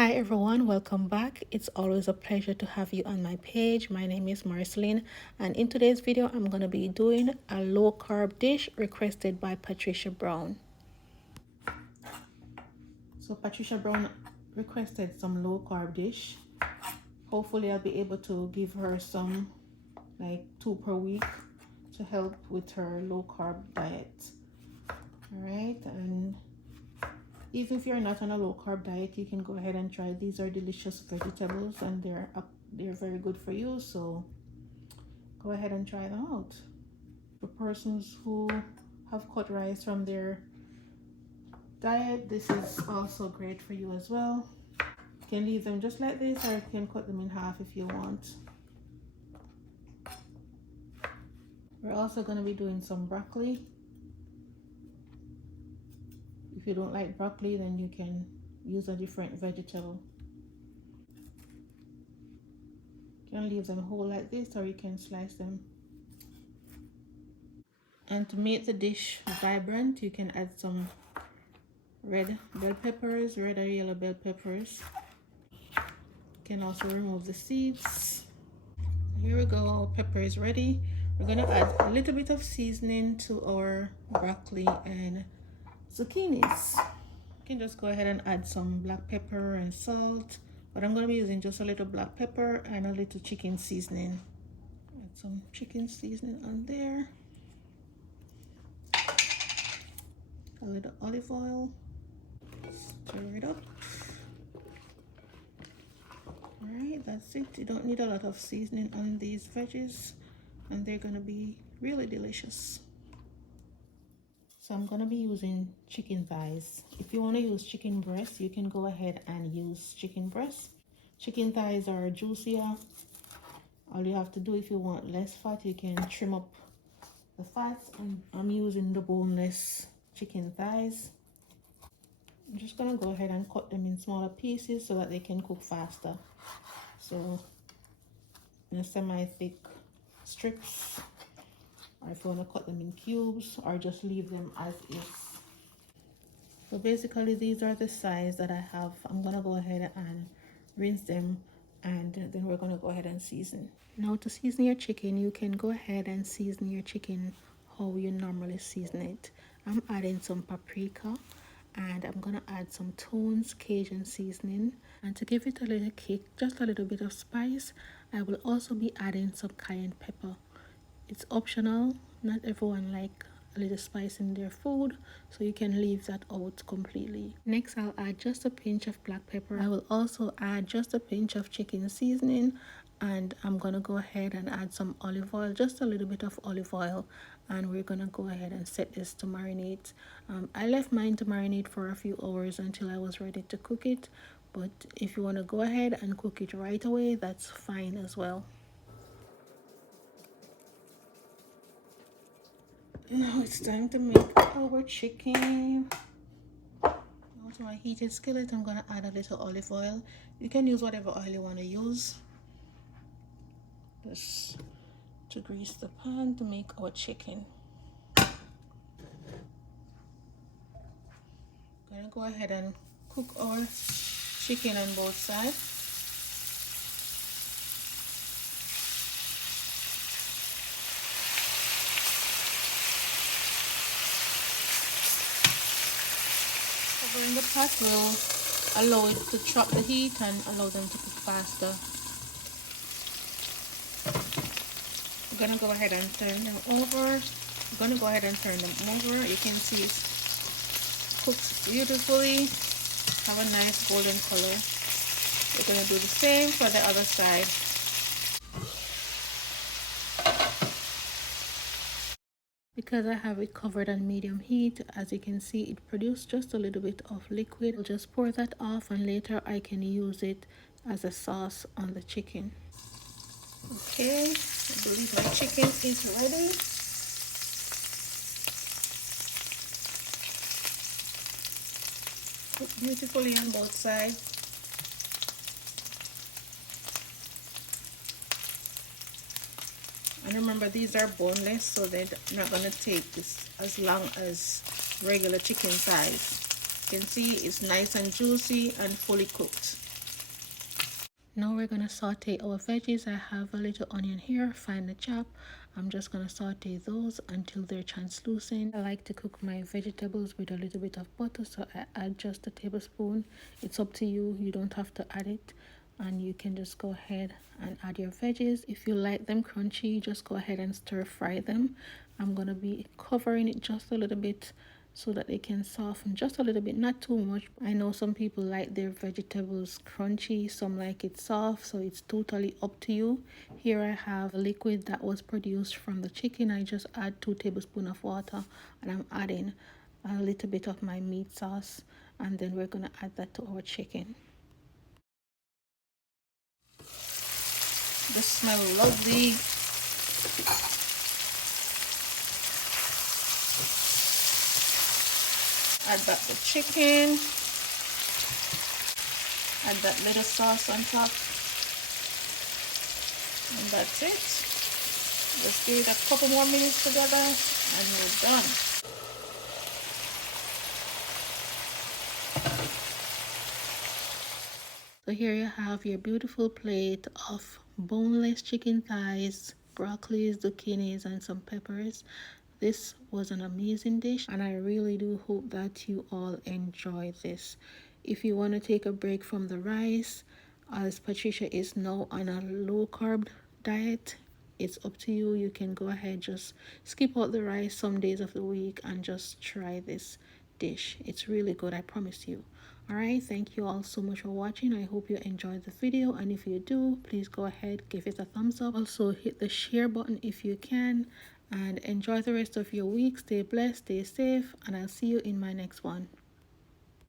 Hi everyone, welcome back. It's always a pleasure to have you on my page. My name is Marceline, and in today's video I'm going to be doing a low carb dish requested by Patricia Brown. So Patricia Brown requested some low carb dish. Hopefully I'll be able to give her some, like 2 per week, to help with her low carb diet. Alright, and even if you're not on a low carb diet, you can go ahead and try. These are delicious vegetables and they're very good for you, so go ahead and try them out. For persons who have cut rice from their diet, this is also great for you as well. You can leave them just like this, or you can cut them in half if you want. We're also going to be doing some broccoli. If you don't like broccoli, then you can use a different vegetable. You can leave them whole like this, or you can slice them. And to make the dish vibrant, you can add some red bell peppers, red or yellow bell peppers. You can also remove the seeds. Here we go, our pepper is ready. We're going to add a little bit of seasoning to our broccoli and zucchinis. You can just go ahead and add some black pepper and salt, but I'm going to be using just a little black pepper and a little chicken seasoning. Add some chicken seasoning on there. A little olive oil. Stir it up. Alright, that's it. You don't need a lot of seasoning on these veggies, and they're going to be really delicious. So I'm going to be using chicken thighs. If you want to use chicken breast, you can go ahead and use chicken breast. Chicken thighs are juicier. All you have to do, if you want less fat, you can trim up the fats. And I'm using the boneless chicken thighs. I'm just going to go ahead and cut them in smaller pieces so that they can cook faster. So in a semi-thick strips, or if you want to cut them in cubes, or just leave them as is. So basically these are the size that I have. I'm going to go ahead and rinse them, and then we're going to go ahead and season. Now to season your chicken, you can go ahead and season your chicken how you normally season it. I'm adding some paprika, and I'm going to add some Tones Cajun seasoning, and to give it a little kick, just a little bit of spice, I will also be adding some cayenne pepper. It's optional. Not everyone like a little spice in their food, so you can leave that out completely. Next, I'll add just a pinch of black pepper. I will also add just a pinch of chicken seasoning, and I'm gonna go ahead and add some olive oil, just a little bit of olive oil, and we're gonna go ahead and set this to marinate. I left mine to marinate for a few hours until I was ready to cook it, but if you want to go ahead and cook it right away, that's fine as well. Now it's time to make our chicken. Now to my heated skillet, I'm gonna add a little olive oil. You can use whatever oil you want to use, just to grease the pan to make our chicken. Gonna go ahead and cook our chicken on both sides. Covering the pot will allow it to chop the heat and allow them to cook faster. We're gonna go ahead and turn them over. You can see it's cooked beautifully. Have a nice golden color. We're gonna do the same for the other side. Because I have it covered on medium heat, as you can see, it produced just a little bit of liquid. I'll just pour that off, and later I can use it as a sauce on the chicken. Okay, I believe my chicken is ready. Cooked beautifully on both sides. And remember, these are boneless, so they're not going to take this as long as regular chicken thighs. You can see it's nice and juicy and fully cooked. Now we're gonna saute our veggies. I have a little onion here, finely chopped. I'm just gonna saute those until they're translucent. I like to cook my vegetables with a little bit of butter, so I add just a tablespoon. It's up to you, you don't have to add it. And you can just go ahead and add your veggies. If you like them crunchy, just go ahead and stir fry them. I'm gonna be covering it just a little bit so that they can soften just a little bit, not too much. I know some people like their vegetables crunchy, some like it soft, so it's totally up to you. Here I have a liquid that was produced from the chicken. I just add 2 tablespoons of water, and I'm adding a little bit of my meat sauce, and then we're gonna add that to our chicken. This smells lovely. Add back the chicken. Add that little sauce on top. And that's it. Just give it a couple more minutes together and we're done. So here you have your beautiful plate of boneless chicken thighs, broccoli, zucchinis, and some peppers. This was an amazing dish, and I really do hope that you all enjoy this. If you want to take a break from the rice, as Patricia is now on a low carb diet, it's up to you. You can go ahead, just skip out the rice some days of the week and just try this dish. It's really good, I promise you. Alright, thank you all so much for watching. I hope you enjoyed the video, and if you do, please go ahead, give it a thumbs up. Also hit the share button if you can, and enjoy the rest of your week. Stay blessed, stay safe, and I'll see you in my next one.